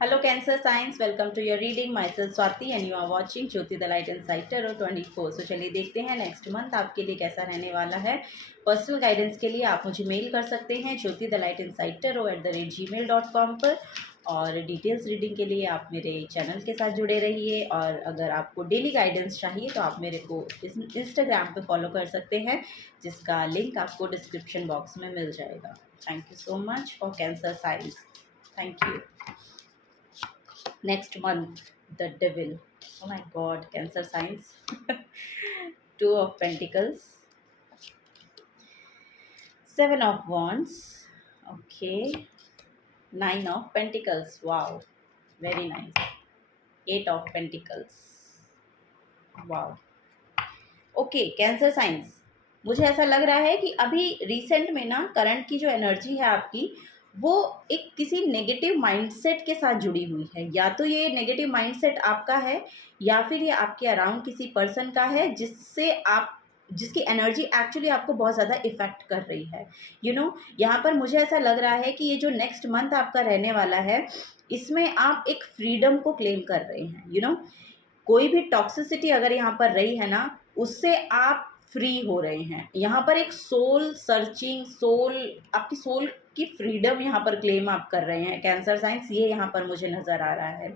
Hello Cancer Signs, welcome to your reading. Myself Swati and you are watching Jyoti the Light Inside Tarot 24. So चलिए देखते हैं next month आपके लिए कैसा रहने वाला है। पर्सनल गाइडेंस के लिए आप मुझे मेल कर सकते हैं jyotithelightinsidetaro@gmail.com पर, और डिटेल्स रीडिंग के लिए आप मेरे चैनल के साथ जुड़े रहिए। और अगर आपको डेली गाइडेंस चाहिए तो आप मेरे को इंस्टाग्राम पे फॉलो कर सकते हैं, जिसका लिंक आपको डिस्क्रिप्शन बॉक्स में मिल जाएगा। Thank you so much for cancer science. Thank you. Next month, the devil. Oh my god, Cancer signs. Two of Pentacles, Seven of Wands, okay, Nine of Pentacles, wow, very nice, Eight of Pentacles, wow, okay, Cancer signs. मुझे ऐसा लग रहा है कि अभी recent में ना current की जो एनर्जी है आपकी, वो एक किसी नेगेटिव माइंडसेट के साथ जुड़ी हुई है। या तो ये नेगेटिव माइंडसेट आपका है, या फिर ये आपके अराउंड किसी पर्सन का है जिसकी एनर्जी एक्चुअली आपको बहुत ज़्यादा इफ़ेक्ट कर रही है। यहाँ पर मुझे ऐसा लग रहा है कि ये जो नेक्स्ट मंथ आपका रहने वाला है, इसमें आप एक फ्रीडम को क्लेम कर रहे हैं। कोई भी टॉक्सिसिटी अगर यहाँ पर रही है ना, उससे आप फ्री हो रहे हैं। यहाँ पर एक सोल सर्चिंग, आपकी सोल की फ्रीडम यहाँ पर क्लेम आप कर रहे हैं कैंसर साइंस, ये यहाँ पर मुझे नज़र आ रहा है।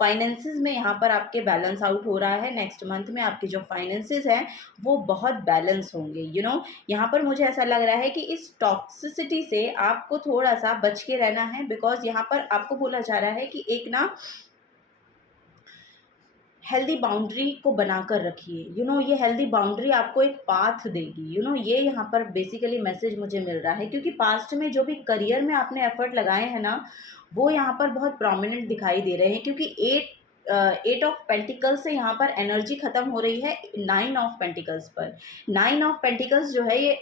फाइनेंसिस में यहाँ पर आपके बैलेंस आउट हो रहा है। नेक्स्ट मंथ में आपके जो फाइनेंसिस हैं वो बहुत बैलेंस होंगे। यहाँ पर मुझे ऐसा लग रहा है कि इस टॉक्सिसिटी से आपको थोड़ा सा बच के रहना है, बिकॉज यहाँ पर आपको बोला जा रहा है कि एक ना हेल्दी बाउंड्री को बनाकर रखिए। ये हेल्दी बाउंड्री आपको एक पाथ देगी। ये यहाँ पर बेसिकली मैसेज मुझे मिल रहा है, क्योंकि पास्ट में जो भी करियर में आपने एफर्ट लगाए हैं ना, वो यहाँ पर बहुत प्रोमिनेंट दिखाई दे रहे हैं। क्योंकि एट ऑफ पेंटिकल्स से यहाँ पर एनर्जी खत्म हो रही है नाइन ऑफ पेंटिकल्स पर। नाइन ऑफ पेंटिकल्स जो है ये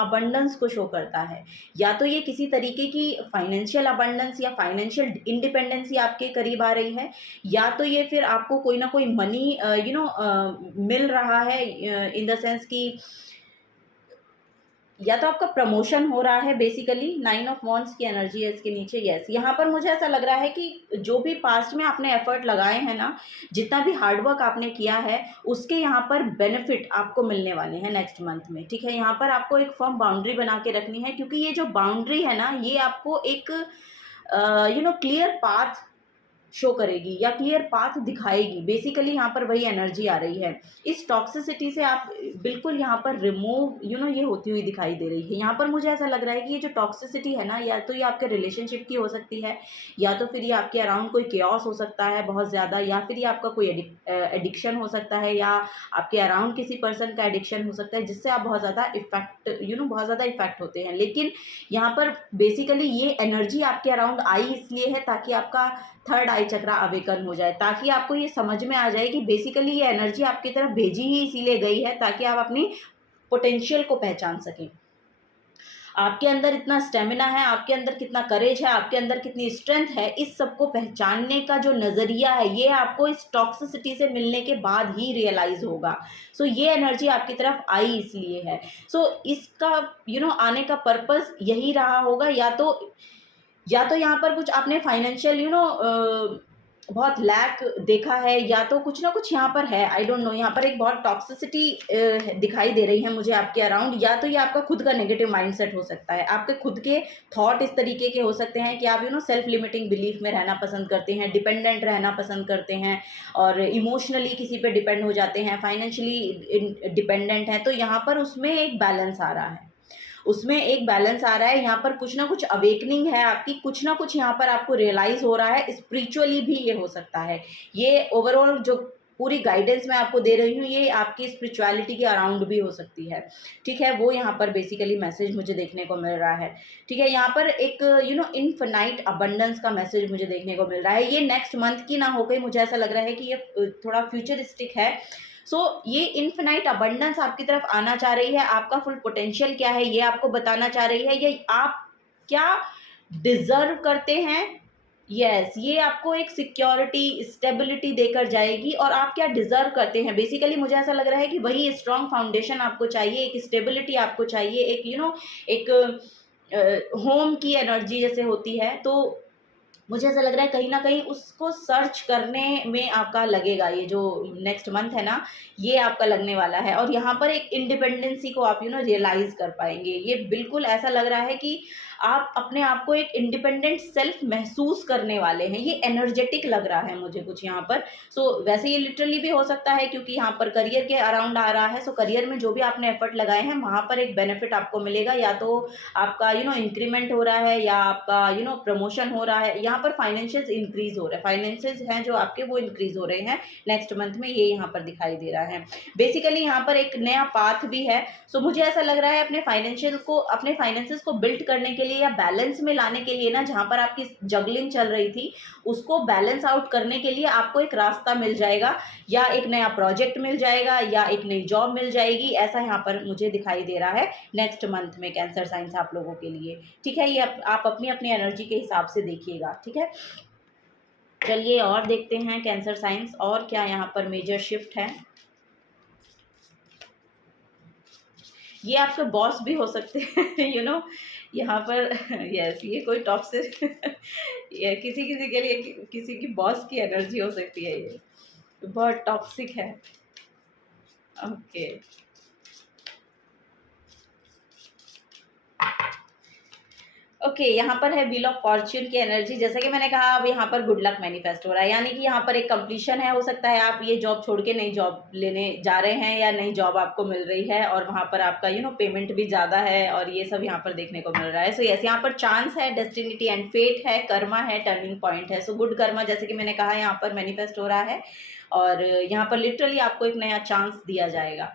अबंडेंस को शो करता है। या तो ये किसी तरीके की फाइनेंशियल अबंडेंस या फाइनेंशियल इंडिपेंडेंसी आपके करीब आ रही है, या तो ये फिर आपको कोई ना कोई मनी मिल रहा है, इन द सेंस कि या तो आपका प्रमोशन हो रहा है। बेसिकली नाइन ऑफ वॉन्ड्स की एनर्जी है इसके नीचे। यस, यहाँ पर मुझे ऐसा लग रहा है कि जो भी पास्ट में आपने एफर्ट लगाए हैं ना, जितना भी हार्डवर्क आपने किया है, उसके यहाँ पर बेनिफिट आपको मिलने वाले हैं नेक्स्ट मंथ में। ठीक है, यहाँ पर आपको एक फर्म बाउंड्री बना के रखनी है, क्योंकि ये जो बाउंड्री है ना, ये आपको एक क्लियर पाथ शो करेगी या क्लियर पाथ दिखाएगी। बेसिकली यहाँ पर वही एनर्जी आ रही है। इस टॉक्सिसिटी से आप बिल्कुल यहाँ पर रिमूव ये होती हुई दिखाई दे रही है। यहाँ पर मुझे ऐसा लग रहा है कि ये जो टॉक्सिसिटी है ना, या तो ये आपके रिलेशनशिप की हो सकती है, या तो फिर ये आपके अराउंड कोई केओस हो सकता है बहुत ज़्यादा, या फिर ये आपका कोई एडिक्शन हो सकता है, या आपके अराउंड किसी पर्सन का एडिक्शन हो सकता है, जिससे आप बहुत ज़्यादा बहुत ज़्यादा इफेक्ट होते हैं। लेकिन यहाँ पर बेसिकली ये एनर्जी आपके अराउंड आई इसलिए है ताकि आपका थर्ड आई चक्रा अवेकन हो जाए, ताकि आपको ये समझ में आ जाए कि बेसिकली ये एनर्जी आपकी तरफ भेजी ही इसीलिए गई है ताकि आप अपनी पोटेंशियल को पहचान सकें। आपके अंदर इतना स्टेमिना है, आपके अंदर कितना करेज है, आपके अंदर कितनी स्ट्रेंथ है, इस सब को पहचानने का जो नज़रिया है, ये आपको इस टॉक्सिसिटी से मिलने के बाद ही रियलाइज़ होगा। सो ये एनर्जी आपकी तरफ आई इसलिए है। सो इसका आने का पर्पस यही रहा होगा। या तो यहाँ पर कुछ आपने फाइनेंशियल बहुत लैक देखा है, या तो कुछ ना कुछ यहाँ पर है, आई डोंट नो। यहाँ पर एक बहुत टॉक्सिसिटी दिखाई दे रही है मुझे आपके अराउंड। या तो ये आपका खुद का नेगेटिव माइंडसेट हो सकता है, आपके खुद के थॉट इस तरीके के हो सकते हैं कि आप सेल्फ लिमिटिंग बिलीफ में रहना पसंद करते हैं, डिपेंडेंट रहना पसंद करते हैं, और इमोशनली किसी पे डिपेंड हो जाते हैं, फाइनेंशियली डिपेंडेंट हैं। तो यहाँ पर उसमें एक बैलेंस आ रहा है, यहाँ पर कुछ ना कुछ अवेकनिंग है आपकी, कुछ ना कुछ यहाँ पर आपको रियलाइज हो रहा है। स्पिरिचुअली भी ये हो सकता है। ये ओवरऑल जो पूरी गाइडेंस मैं आपको दे रही हूँ, ये आपकी स्पिरिचुअलिटी के अराउंड भी हो सकती है। ठीक है, वो यहाँ पर बेसिकली मैसेज मुझे देखने को मिल रहा है। ठीक है, यहाँ पर एक इनफिनाइट अबंडेंस का मैसेज मुझे देखने को मिल रहा है। ये नेक्स्ट मंथ की ना हो गई, मुझे ऐसा लग रहा है कि ये थोड़ा फ्यूचरिस्टिक है। ये इनफिनाइट अबंडेंस आपकी तरफ आना चाह रही है। आपका फुल पोटेंशियल क्या है ये आपको बताना चाह रही है। ये आप क्या डिजर्व करते हैं, ये आपको एक सिक्योरिटी, स्टेबिलिटी देकर जाएगी। और आप क्या डिजर्व करते हैं, बेसिकली मुझे ऐसा लग रहा है कि वही स्ट्रॉन्ग फाउंडेशन आपको चाहिए, एक स्टेबिलिटी आपको चाहिए, एक एक होम की एनर्जी जैसे होती है। तो मुझे ऐसा लग रहा है कहीं न कहीं उसको सर्च करने में आपका लगेगा, ये जो नेक्स्ट मंथ है ना, ये आपका लगने वाला है। और यहाँ पर एक इंडिपेंडेंसी को आप रियलाइज़ कर पाएँगे। ये बिल्कुल ऐसा लग रहा है कि आप अपने आप को एक इंडिपेंडेंट सेल्फ महसूस करने वाले हैं। ये एनर्जेटिक लग रहा है मुझे कुछ यहाँ पर। वैसे ये लिटरली भी हो सकता है, क्योंकि यहाँ पर करियर के अराउंड आ रहा है। करियर में जो भी आपने एफर्ट लगाए हैं, वहाँ पर एक बेनिफिट आपको मिलेगा। या तो आपका इंक्रीमेंट हो रहा है, या आपका प्रमोशन हो रहा है। यहाँ पर फाइनेंशियल इंक्रीज हो रहा है, फाइनेंसेस हैं जो आपके वो इंक्रीज हो रहे हैं नेक्स्ट मंथ में, ये यहाँ पर दिखाई दे रहा है। बेसिकली यहाँ पर एक नया पाथ भी है। मुझे ऐसा लग रहा है अपने फाइनेंसेस को बिल्ड करने के लिए या बैलेंस में लाने के लिए ना, जहाँ पर आपकी जगलिंग चल रही थी उसको बैलेंस आउट करने के लिए आपको एक रास्ता मिल जाएगा, या एक नया प्रोजेक्ट मिल जाएगा, या एक नई जॉब मिल जाएगी। ऐसा यहाँ पर मुझे दिखाई दे रहा है नेक्स्ट मंथ में कैंसर साइंस आप लोगों के लिए। ठीक है, ये आप अपनी अपनी एनर्जी के हिसाब से देखिएगा। ठीक है, चलिए और देखते हैं कैंसर साइंस और क्या यहाँ पर मेजर शिफ्ट है। ये आपके बॉस भी हो सकते हैं यहाँ पर। यस, ये कोई टॉक्सिक ये किसी किसी के लिए किसी की बॉस की एनर्जी हो सकती है। ये बहुत टॉक्सिक है। ओके, ओके, यहाँ पर है व्हील ऑफ फॉर्च्यून की एनर्जी। जैसा कि मैंने कहा, अब यहाँ पर गुड लक मैनिफेस्ट हो रहा है, यानी कि यहाँ पर एक कंप्लीशन है। हो सकता है आप ये जॉब छोड़ के नई जॉब लेने जा रहे हैं, या नई जॉब आपको मिल रही है और वहाँ पर आपका पेमेंट भी ज़्यादा है, और ये सब यहाँ पर देखने को मिल रहा है। यस, यहाँ पर चांस है, डेस्टिनिटी एंड फेट है, कर्मा है, टर्निंग पॉइंट है। गुड कर्मा, जैसे कि मैंने कहा, यहाँ पर मैनिफेस्ट हो रहा है, और यहाँ पर लिटरली आपको एक नया चांस दिया जाएगा।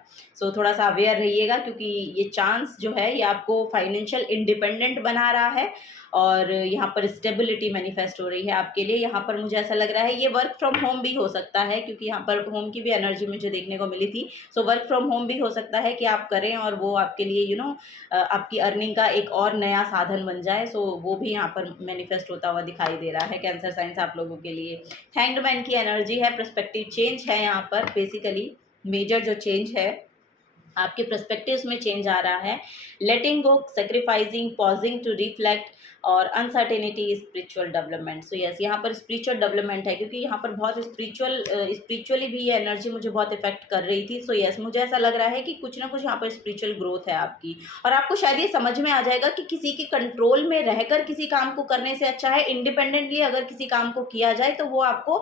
थोड़ा सा अवेयर रहिएगा, क्योंकि ये चांस जो है ये आपको फाइनेंशियल इंडिपेंडेंट बना रहा है, और यहाँ पर स्टेबिलिटी मैनिफेस्ट हो रही है आपके लिए। यहाँ पर मुझे ऐसा लग रहा है ये वर्क फ्रॉम होम भी हो सकता है, क्योंकि यहाँ पर होम की भी एनर्जी मुझे देखने को मिली थी। वर्क फ्रॉम होम भी हो सकता है कि आप करें, और वो आपके लिए आपकी अर्निंग का एक और नया साधन बन जाए। वो भी यहाँ पर मैनिफेस्ट होता हुआ दिखाई दे रहा है कैंसर साइंस आप लोगों के लिए। हैंग्ड मैन की एनर्जी है, पर्सपेक्टिव चेंज है यहाँ पर। बेसिकली मेजर जो चेंज है, आपके पर्सपेक्टिव्स में चेंज आ रहा है। लेटिंग गो, सेक्रीफाइसिंग, पॉजिंग टू रिफ्लेक्ट, और अनसर्टेनिटी, स्पिरिचुअल डेवलपमेंट। यस, यहाँ पर स्पिरिचुअल डेवलपमेंट है, क्योंकि यहाँ पर बहुत स्पिरिचुअली भी ये एनर्जी मुझे बहुत इफेक्ट कर रही थी। यस, मुझे ऐसा लग रहा है कि कुछ ना कुछ यहाँ पर स्पिरिचुअल ग्रोथ है आपकी, और आपको शायद ये समझ में आ जाएगा कि किसी के कंट्रोल में रहकर किसी काम को करने से अच्छा है इंडिपेंडेंटली अगर किसी काम को किया जाए, तो वो आपको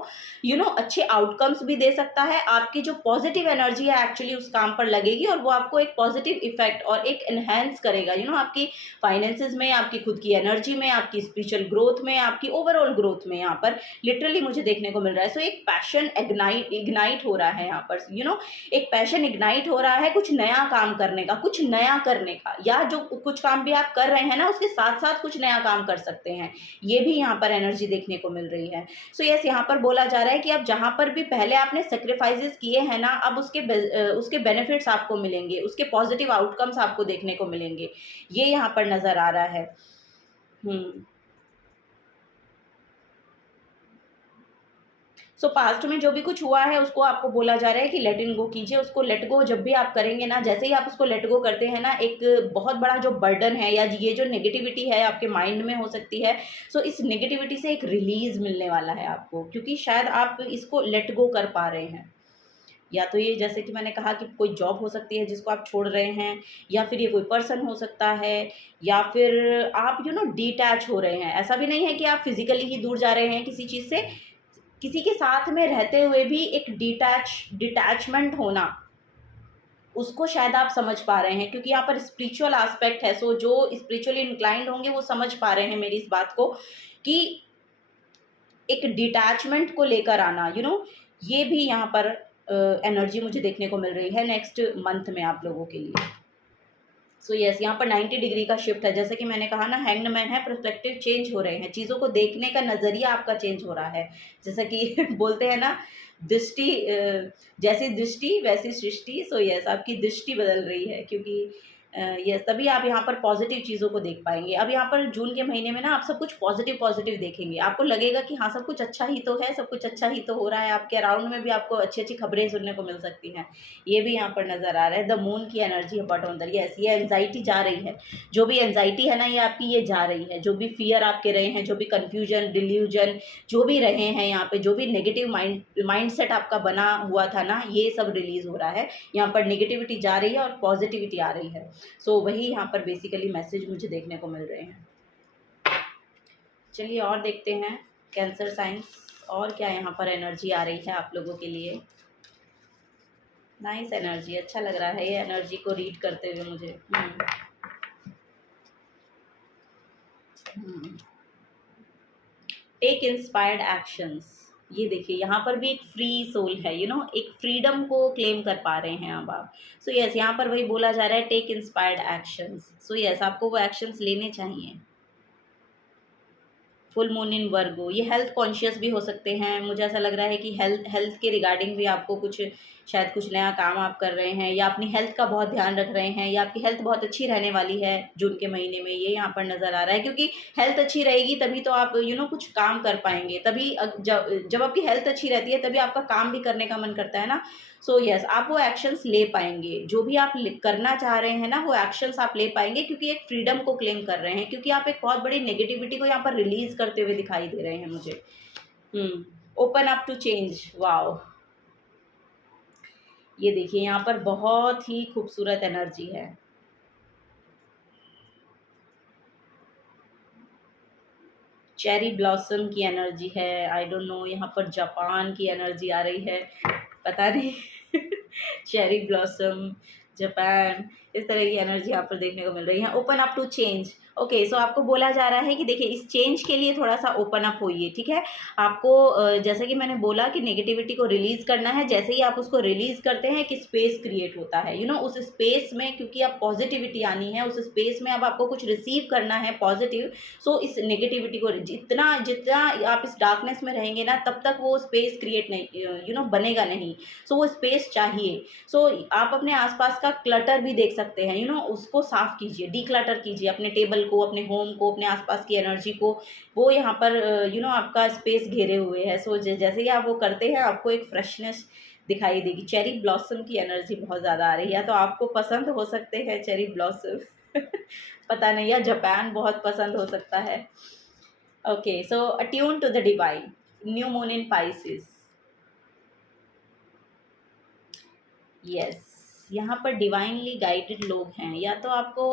अच्छे आउटकम्स भी दे सकता है। आपकी जो पॉजिटिव एनर्जी है एक्चुअली उस काम पर लगेगी, और वो आपको एक पॉजिटिव इफेक्ट और एक एनहेंस करेगा आपकी फाइनेंसेस में, आपकी खुद की एनर्जी में, आपकी स्पिरिचुअल ग्रोथ में, आपकी ओवरऑल ग्रोथ में। यहाँ पर लिटरली मुझे देखने को मिल रहा है। एक पैशन इग्नाइट हो रहा है यहाँ पर, एक पैशन इग्नाइट हो रहा है कुछ नया काम करने का, कुछ नया करने का, या जो कुछ काम भी आप कर रहे हैं ना उसके साथ साथ कुछ नया काम कर सकते हैं। ये भी यहाँ पर एनर्जी देखने को मिल रही है। यस, यहाँ पर बोला जा रहा है कि अब जहाँ पर भी पहले आपने सेक्रीफाइसेस किए हैं ना, अब उसके बेनिफिट्स आपको मिलेंगे, उसके पॉजिटिव आउटकम्स आपको देखने को मिलेंगे, ये यहाँ पर नजर आ रहा है। पास्ट में जो भी कुछ हुआ है उसको आपको बोला जा रहा है कि लेट इन गो कीजिए। उसको लेट गो जब भी आप करेंगे ना, जैसे ही आप उसको लेट गो करते हैं ना, एक बहुत बड़ा जो बर्डन है या ये जो नेगेटिविटी है आपके माइंड में हो सकती है, इस नेगेटिविटी से एक रिलीज मिलने वाला है आपको, क्योंकि शायद आप इसको लेट गो कर पा रहे हैं। या तो ये, जैसे कि मैंने कहा, कि कोई जॉब हो सकती है जिसको आप छोड़ रहे हैं, या फिर ये कोई पर्सन हो सकता है, या फिर आप डिटैच हो रहे हैं। ऐसा भी नहीं है कि आप फिजिकली ही दूर जा रहे हैं किसी चीज़ से, किसी के साथ में रहते हुए भी एक डिटैचमेंट होना, उसको शायद आप समझ पा रहे हैं, क्योंकि यहाँ पर स्पिरिचुअल एस्पेक्ट है। जो स्पिरिचुअली इंक्लाइंड होंगे वो समझ पा रहे हैं मेरी इस बात को, कि एक डिटैचमेंट को लेकर आना, ये भी यहाँ पर एनर्जी मुझे देखने को मिल रही है नेक्स्ट मंथ में आप लोगों के लिए। यस, यहाँ पर 90 डिग्री का शिफ्ट है। जैसे कि मैंने कहा ना, हैंग्ड मैन है, पर्सपेक्टिव चेंज हो रहे हैं, चीज़ों को देखने का नज़रिया आपका चेंज हो रहा है। जैसा कि बोलते हैं ना, दृष्टि जैसी दृष्टि वैसी सृष्टि। यस, आपकी दृष्टि बदल रही है, क्योंकि यस, तभी आप यहाँ पर पॉजिटिव चीज़ों को देख पाएंगे। अब यहाँ पर जून के महीने में ना आप सब कुछ पॉजिटिव पॉजिटिव देखेंगे, आपको लगेगा कि हाँ सब कुछ अच्छा ही तो है, सब कुछ अच्छा ही तो हो रहा है। आपके अराउंड में भी आपको अच्छी अच्छी खबरें सुनने को मिल सकती हैं, ये भी यहाँ पर नज़र आ रहा है। द मून की एनर्जी है बॉटम अंदर, यस ये एनजाइटी जा रही है, जो भी एनजाइटी है ना ये आपकी ये जा रही है, जो भी फियर आपके रहे हैं, जो भी कन्फ्यूजन डिल्यूजन जो भी रहे हैं यहाँ पे, जो भी नेगेटिव माइंडसेट आपका बना हुआ था ना, ये सब रिलीज़ हो रहा है। यहाँ पर नेगेटिविटी जा रही है और पॉजिटिविटी आ रही है। सो वही यहाँ पर बेसिकली मैसेज मुझे देखने को मिल रहे हैं। चलिए और देखते हैं कैंसर साइंस, और क्या यहाँ पर एनर्जी आ रही है आप लोगों के लिए। नाइस एनर्जी, अच्छा लग रहा है ये एनर्जी को रीड करते हुए मुझे। टेक इंस्पायर्ड एक्शंस, ये देखिए यहाँ पर भी एक फ्री सोल है, एक फ्रीडम को क्लेम कर पा रहे हैं अब आप। सो यस यहाँ पर वही बोला जा रहा है, take inspired actions. So yes आपको वो एक्शंस लेने चाहिए। फुल मून इन वर्गो, ये हेल्थ कॉन्शियस भी हो सकते हैं। मुझे ऐसा लग रहा है कि हेल्थ हेल्थ के रिगार्डिंग भी आपको कुछ शायद कुछ नया काम आप कर रहे हैं, या अपनी हेल्थ का बहुत ध्यान रख रहे हैं, या आपकी हेल्थ बहुत अच्छी रहने वाली है जून के महीने में, ये यहाँ पर नज़र आ रहा है। क्योंकि हेल्थ अच्छी रहेगी तभी तो आप कुछ काम कर पाएंगे, तभी जब जब आपकी हेल्थ अच्छी रहती है तभी आपका काम भी करने का मन करता है ना। सो यस आप वो एक्शंस ले पाएंगे, जो भी आप करना चाह रहे हैं ना वो एक्शंस आप ले पाएंगे, क्योंकि एक फ्रीडम को क्लेम कर रहे हैं, क्योंकि आप एक बहुत बड़ी नेगेटिविटी को यहाँ पर रिलीज करते हुए दिखाई दे रहे हैं मुझे। Open up to change, wow, ये देखिए यहाँ पर बहुत ही खूबसूरत एनर्जी है। चेरी ब्लॉसम की एनर्जी है, आई डोंट नो, यहाँ पर जापान की एनर्जी आ रही है, पता नहीं चेरी ब्लॉसम, जापान, इस तरह की एनर्जी यहाँ पर देखने को मिल रही है। Open up to change, okay, so आपको बोला जा रहा है कि देखिए इस चेंज के लिए थोड़ा सा ओपन अप होइए, ठीक है। आपको जैसे कि मैंने बोला कि नेगेटिविटी को रिलीज करना है, जैसे ही आप उसको रिलीज करते हैं कि स्पेस क्रिएट होता है, उस स्पेस में, क्योंकि अब पॉजिटिविटी आनी है उस स्पेस में, अब आपको कुछ रिसीव करना है पॉजिटिव। सो इस नेगेटिविटी को जितना जितना आप इस डार्कनेस में रहेंगे ना तब तक वो स्पेस क्रिएट नहीं बनेगा नहीं। सो वो स्पेस चाहिए। सो आप अपने आसपास का क्लटर भी देख सकते हैं, उसको साफ कीजिए, डीक्लटर कीजिए अपने टेबल को, अपने होम को, अपने आसपास की एनर्जी को। वो यहाँ पर आपका स्पेस घेरे हुए है। सो जैसे ही आप वो करते हैं आपको एक फ्रेशनेस दिखाई देगी। चेरी ब्लॉसम की एनर्जी बहुत ज़्यादा आ रही है, तो आपको पसंद हो सकते हैं चेरी ब्लॉसम पता नहीं, या जापान बहुत पसंद हो सकता है। Okay, so attune to the divine, new moon in Pisces, yes यहाँ पर डिवाइनली गाइडेड लोग हैं, या तो आपको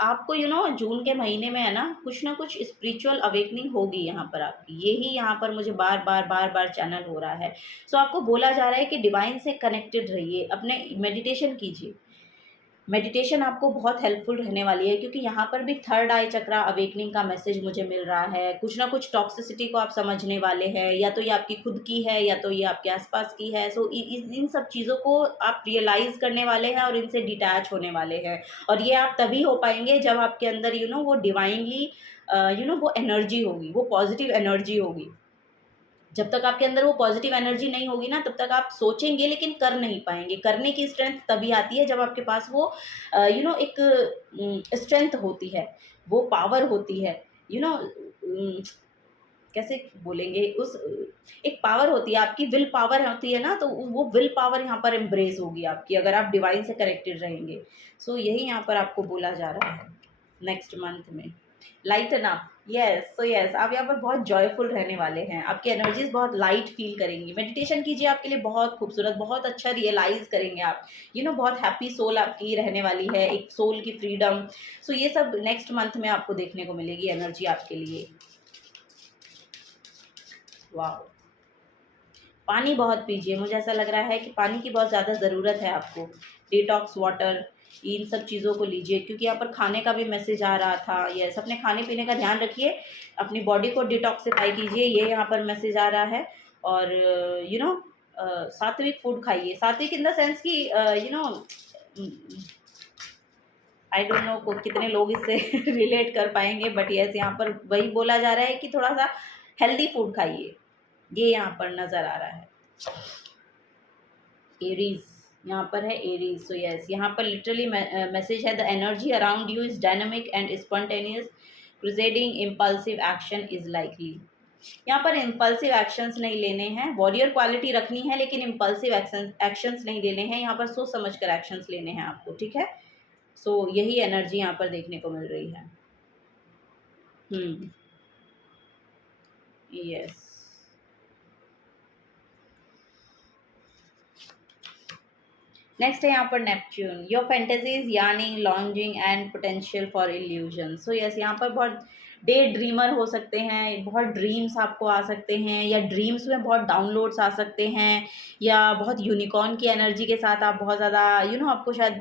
आपको जून के महीने में है ना कुछ स्पिरिचुअल अवेकनिंग होगी यहाँ पर आपकी, यही यहाँ पर मुझे बार बार बार बार चैनल हो रहा है। सो आपको बोला जा रहा है कि डिवाइन से कनेक्टेड रहिए, अपने मेडिटेशन कीजिए। मेडिटेशन आपको बहुत हेल्पफुल रहने वाली है, क्योंकि यहाँ पर भी थर्ड आई चक्रा अवेकनिंग का मैसेज मुझे मिल रहा है। कुछ ना कुछ टॉक्सिसिटी को आप समझने वाले हैं, या तो ये आपकी खुद की है या तो ये आपके आसपास की है। सो इन सब चीज़ों को आप रियलाइज़ करने वाले हैं और इनसे डिटैच होने वाले हैं। और ये आप तभी हो पाएंगे जब आपके अंदर वो डिवाइनली वो एनर्जी होगी, वो पॉजिटिव एनर्जी होगी। जब तक आपके अंदर वो पॉजिटिव एनर्जी नहीं होगी ना तब तक आप सोचेंगे लेकिन कर नहीं पाएंगे। करने की स्ट्रेंथ तभी आती है जब आपके पास वो एक स्ट्रेंथ होती है, वो पावर होती है, यू नो कैसे बोलेंगे उस एक पावर होती है, आपकी विल पावर होती है ना, तो वो विल पावर यहाँ पर एम्ब्रेस होगी आपकी, अगर आप डिवाइन से कनेक्टेड रहेंगे। सो यही यहाँ पर आपको बोला जा रहा है नेक्स्ट मंथ में। Lighten up, yes, so yes आप यहाँ पर बहुत जॉयफुल रहने वाले हैं, आपकी एनर्जीज बहुत लाइट फील करेंगी। मेडिटेशन कीजिए, आपके लिए बहुत खूबसूरत, बहुत अच्छा रियलाइज करेंगे आप, बहुत हैप्पी सोल आपकी रहने वाली है, एक सोल की फ्रीडम। सो ये सब नेक्स्ट मंथ में आपको देखने को मिलेगी एनर्जी आपके लिए। वाह, पानी बहुत पीजिए, मुझे ऐसा लग रहा है कि पानी की बहुत ज़्यादा ज़रूरत है आपको। डिटॉक्स वाटर, इन सब चीज़ों को लीजिए, क्योंकि यहाँ पर खाने का भी मैसेज आ रहा था। यस, अपने खाने पीने का ध्यान रखिए, अपनी बॉडी को डिटॉक्सिफाई कीजिए, ये यहाँ पर मैसेज आ रहा है। और सात्विक फूड खाइए, सात्विक इन द सेंस कि आई डोंट नो को कितने लोग इससे रिलेट कर पाएंगे, बट यस यहाँ पर वही बोला जा रहा है कि थोड़ा सा हेल्दी फूड खाइए, ये यहाँ पर नज़र आ रहा है। एरीज, यहाँ पर है एरीज। सो यस, यहाँ पर लिटरली मैसेज है, the energy around you is dynamic and spontaneous, crusading impulsive action is likely. यहाँ पर इम्पल्सिव एक्शंस नहीं लेने हैं, वॉरियर क्वालिटी रखनी है लेकिन इम्पल्सिव एक्शंस नहीं लेने हैं, यहाँ पर सोच समझ कर एक्शंस लेने हैं आपको, ठीक है। सो यही एनर्जी यहाँ पर देखने को मिल रही है। यस। नेक्स्ट है यहाँ पर Neptune, your fantasies yearning longing and potential for illusion. So yes, यहाँ पर बहुत डे ड्रीमर हो सकते हैं, बहुत ड्रीम्स आपको आ सकते हैं, या ड्रीम्स में बहुत डाउनलोड्स आ सकते हैं, या बहुत यूनिकॉर्न की एनर्जी के साथ आप बहुत ज़्यादा आपको शायद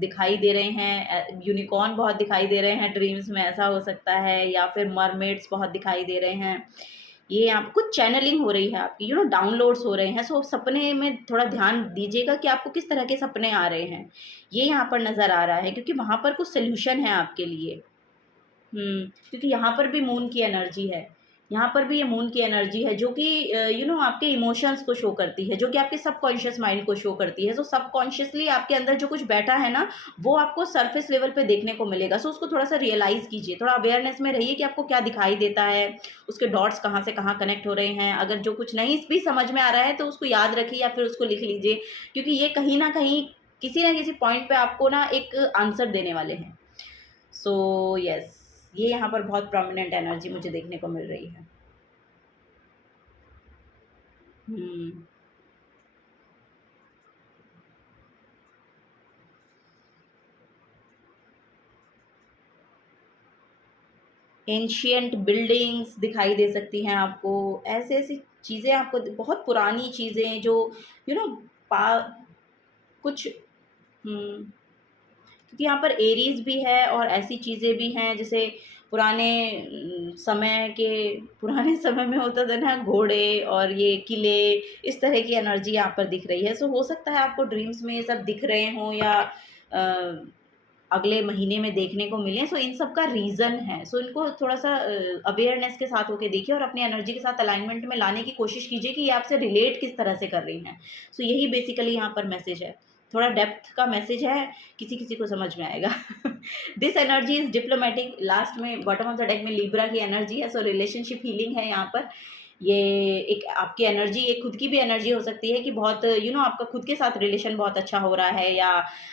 दिखाई दे रहे हैं, यूनिकॉर्न बहुत दिखाई दे रहे हैं ड्रीम्स में, ऐसा हो सकता है, या फिर मरमेड्स बहुत दिखाई दे रहे हैं। ये यहाँ पे कुछ चैनलिंग हो रही है आपकी, डाउनलोड्स हो रहे हैं। सो सपने में थोड़ा ध्यान दीजिएगा कि आपको किस तरह के सपने आ रहे हैं, ये यहाँ पर नज़र आ रहा है, क्योंकि वहाँ पर कुछ सोल्यूशन है आपके लिए। क्योंकि यहाँ पर भी मून की एनर्जी है, यहाँ पर भी ये मून की एनर्जी है, जो कि आपके इमोशंस को शो करती है, जो कि आपके सबकॉन्शियस माइंड को शो करती है। सो सबकॉन्शियसली आपके अंदर जो कुछ बैठा है ना, वो आपको सरफेस लेवल पे देखने को मिलेगा। सो उसको थोड़ा सा रियलाइज़ कीजिए, थोड़ा अवेयरनेस में रहिए कि आपको क्या दिखाई देता है, उसके डॉट्स कहाँ से कहाँ कनेक्ट हो रहे हैं। अगर जो कुछ नहीं भी समझ में आ रहा है तो उसको याद रखिए या फिर उसको लिख लीजिए, क्योंकि ये कहीं ना कहीं किसी ना किसी पॉइंट पे आपको ना एक आंसर देने वाले हैं। सो यस, ये यहाँ पर बहुत प्रोमिनेंट एनर्जी मुझे देखने को मिल रही है। हम्म एंशियंट बिल्डिंग्स दिखाई दे सकती हैं आपको, ऐसे ऐसी चीज़ें आपको, बहुत पुरानी चीज़ें जो यू नो पा कुछ। क्योंकि यहाँ पर एरीज भी है और ऐसी चीज़ें भी हैं जैसे पुराने पुराने समय में होता था ना, घोड़े और ये किले, इस तरह की एनर्जी यहाँ पर दिख रही है। सो हो सकता है आपको ड्रीम्स में ये सब दिख रहे हों, या अगले महीने में देखने को मिले। सो इन सब का रीज़न है। सो इनको थोड़ा सा अवेयरनेस के साथ होके देखिए और अपनी एनर्जी के साथ अलाइनमेंट में लाने की कोशिश कीजिए कि ये आपसे रिलेट किस तरह से कर रही हैं। सो यही बेसिकली यहाँ पर मैसेज है, थोड़ा डेप्थ का मैसेज है, किसी किसी को समझ में आएगा। This energy is diplomatic, last में बॉटम ऑफ द डेक में लिब्रा की एनर्जी है। सो रिलेशनशिप हीलिंग है यहाँ पर। ये एक आपकी एनर्जी, एक खुद की भी एनर्जी हो सकती है कि बहुत आपका खुद के साथ रिलेशन बहुत अच्छा हो रहा है, या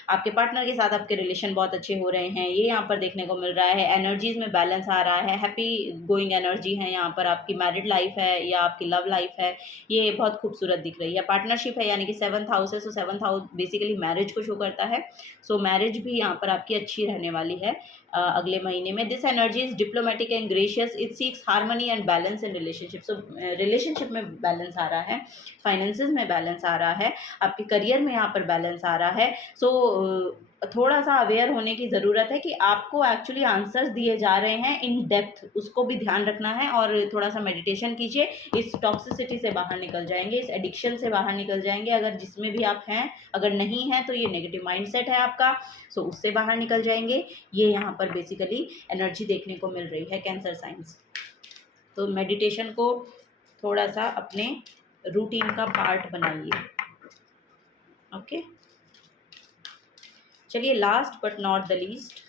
आपके पार्टनर के साथ आपके रिलेशन बहुत अच्छे हो रहे हैं, ये यहाँ पर देखने को मिल रहा है। एनर्जीज में बैलेंस आ रहा है, हैप्पी गोइंग एनर्जी है यहाँ पर। आपकी मैरिड लाइफ है या आपकी लव लाइफ है, ये बहुत खूबसूरत दिख रही है। पार्टनरशिप है यानी कि 7th हाउस है। सो 7th हाउस बेसिकली मैरिज को शो करता है। सो मैरिज भी यहाँ पर आपकी अच्छी रहने वाली है अगले महीने में। This energy is diplomatic and gracious, it seeks harmony and balance in relationship. So relationship में बैलेंस आ रहा है, फाइनेंसेस में बैलेंस आ रहा है, आपके करियर में यहाँ पर बैलेंस आ रहा है। सो थोड़ा सा अवेयर होने की ज़रूरत है कि आपको एक्चुअली आंसर्स दिए जा रहे हैं इन डेप्थ, उसको भी ध्यान रखना है। और थोड़ा सा मेडिटेशन कीजिए, इस टॉक्सिसिटी से बाहर निकल जाएंगे, इस एडिक्शन से बाहर निकल जाएंगे। अगर जिसमें भी आप हैं, अगर नहीं हैं तो ये नेगेटिव माइंडसेट है आपका, सो उससे बाहर निकल जाएंगे। ये यहाँ पर बेसिकली एनर्जी देखने को मिल रही है कैंसर साइंस। तो मेडिटेशन को थोड़ा सा अपने रूटीन का पार्ट बनाइए। ओके, चलिए last but not the least,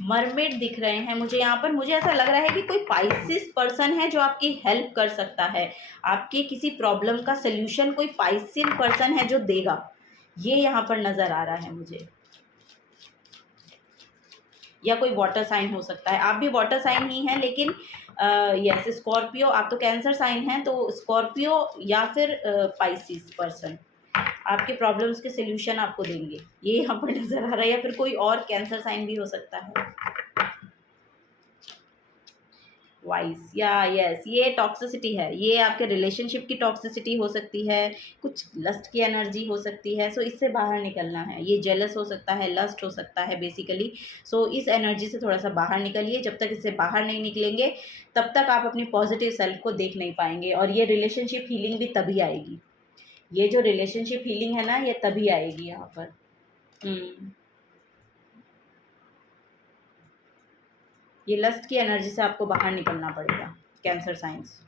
mermaid दिख रहे हैं मुझे यहाँ पर। मुझे ऐसा लग रहा है कि कोई पाइसिस पर्सन है जो आपकी हेल्प कर सकता है, आपके किसी प्रॉब्लम का सल्यूशन कोई पाइसिन पर्सन है जो देगा, ये यहाँ पर नज़र आ रहा है मुझे। या कोई वाटर साइन हो सकता है, आप भी वाटर साइन ही हैं, लेकिन यस स्कॉर्पियो, आप तो कैंसर साइन हैं, तो स्कॉर्पियो या फिर पाइसिस पर्सन आपके प्रॉब्लम्स के सल्यूशन आपको देंगे, ये यहाँ पर नज़र आ रहा है। या फिर कोई और कैंसर साइन भी हो सकता है। वाइस या यस, ये टॉक्सिसिटी है, ये आपके रिलेशनशिप की टॉक्सिसिटी हो सकती है, कुछ लस्ट की एनर्जी हो सकती है। सो इससे बाहर निकलना है, ये जेलस हो सकता है, लस्ट हो सकता है बेसिकली। सो इस एनर्जी से थोड़ा सा बाहर निकलिए। जब तक इससे बाहर नहीं निकलेंगे तब तक आप अपनी पॉजिटिव सेल्फ को देख नहीं पाएंगे, और ये रिलेशनशिप हीलिंग भी तभी आएगी। ये जो रिलेशनशिप हीलिंग है ना, ये तभी आएगी यहाँ पर। हम्म ये लस्ट की एनर्जी से आपको बाहर निकलना पड़ेगा। कैंसर साइंस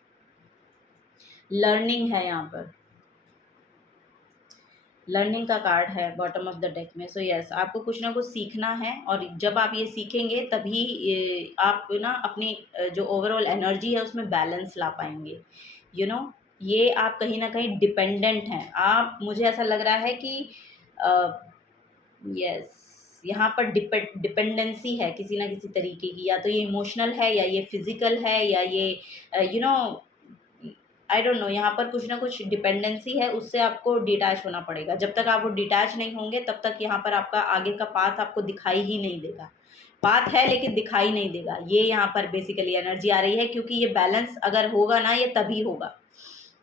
लर्निंग है यहाँ पर, लर्निंग का कार्ड है बॉटम ऑफ द डेक में। सो यस, आपको कुछ ना कुछ सीखना है, और जब आप ये सीखेंगे तभी आप ना अपनी जो ओवरऑल एनर्जी है उसमें बैलेंस ला पाएंगे। यू नो, ये आप कहीं ना कहीं डिपेंडेंट हैं आप, मुझे ऐसा लग रहा है कि यस, यहाँ पर डिपेंडेंसी है किसी ना किसी तरीके की, या तो ये इमोशनल है या ये फिजिकल है या ये you know I don't know, यहाँ पर कुछ ना कुछ डिपेंडेंसी है, उससे आपको डिटैच होना पड़ेगा। जब तक आप वो डिटैच नहीं होंगे तब तक यहाँ पर आपका आगे का पाथ आपको दिखाई ही नहीं देगा। पाथ है लेकिन दिखाई नहीं देगा, ये यहाँ पर बेसिकली एनर्जी आ रही है, क्योंकि ये बैलेंस अगर होगा ना ये तभी होगा।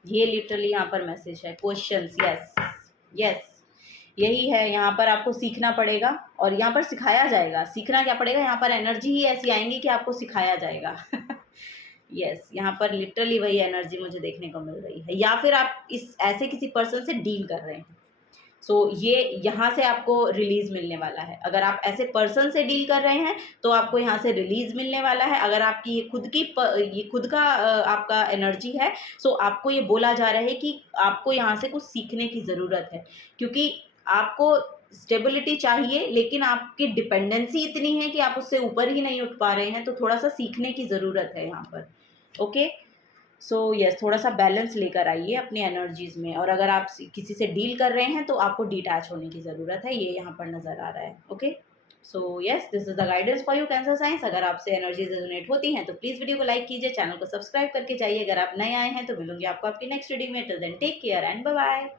ये लिटरली यहाँ पर मैसेज है। क्वेश्चंस, यस यस, यही है। यहाँ पर आपको सीखना पड़ेगा और यहाँ पर सिखाया जाएगा। सीखना क्या पड़ेगा, यहाँ पर एनर्जी ही ऐसी आएंगी कि आपको सिखाया जाएगा। यस, यहाँ पर लिटरली वही एनर्जी मुझे देखने को मिल रही है, या फिर आप इस ऐसे किसी पर्सन से डील कर रहे हैं। सो ये यहाँ से आपको रिलीज मिलने वाला है। अगर आप ऐसे पर्सन से डील कर रहे हैं तो आपको यहाँ से रिलीज मिलने वाला है। अगर आपकी ये खुद का आपका एनर्जी है, सो आपको ये बोला जा रहा है कि आपको यहाँ से कुछ सीखने की ज़रूरत है, क्योंकि आपको स्टेबिलिटी चाहिए लेकिन आपकी डिपेंडेंसी इतनी है कि आप उससे ऊपर ही नहीं उठ पा रहे हैं, तो थोड़ा सा सीखने की ज़रूरत है यहाँ पर। ओके, सो यस, थोड़ा सा बैलेंस लेकर आइए अपनी एनर्जीज़ में, और अगर आप किसी से डील कर रहे हैं तो आपको डिटैच होने की ज़रूरत है, ये यहाँ पर नज़र आ रहा है। Okay, so yes, this is the guidance for you cancer science. अगर आपसे एनर्जीज रेजोनेट होती हैं तो प्लीज़ वीडियो को लाइक कीजिए, चैनल को सब्सक्राइब करके जाइए। अगर आप नए आए हैं तो मिलूंगी आपको आपकी नेक्स्ट वीडियो में। Till then take care and bye bye.